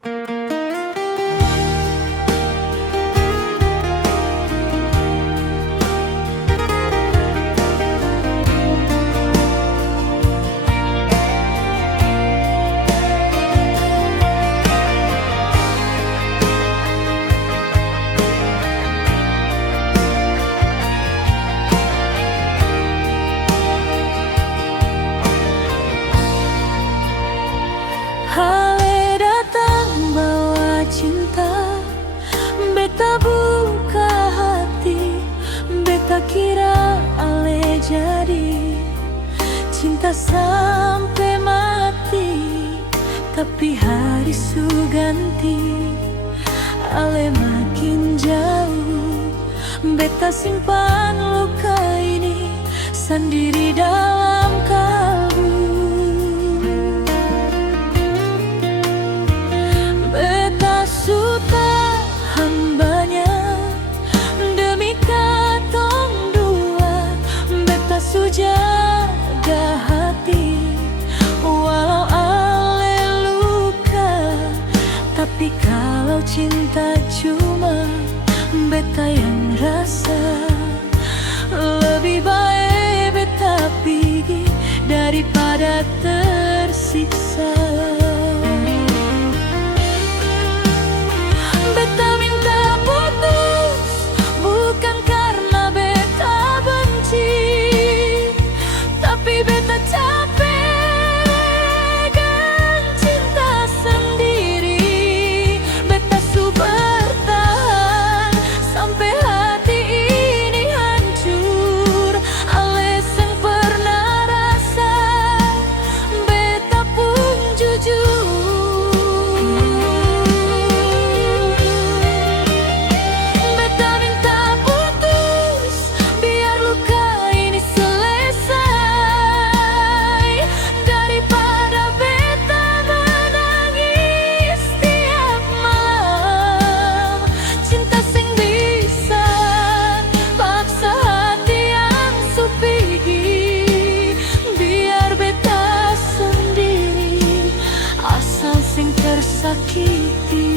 Hale datang bawa cinta, beta buka hati, beta kira ale jadi cinta sampai mati. Tapi hari su ganti, ale makin jauh, beta simpan luka ini sendiri dalam kalbu. Beta su tahan banyak demi katong dua, beta su jaga hati walau ale luka. Tapi kalau cinta cuma beta yang rasa, lebih baik beta pergi daripada tersiksa. Beta minta putus bukan karena beta benci, tapi beta capek dengan cinta sendiri. Beta su bertahan sampai hati ini hancur. Ale seng pernah rasa, beta pun jujur. Beta minta putus biar luka ini selesai, daripada beta menangis tiap malam. Cinta sing bisa paksa hati yang su pigi, biar beta sendiri asal sing tersakiti.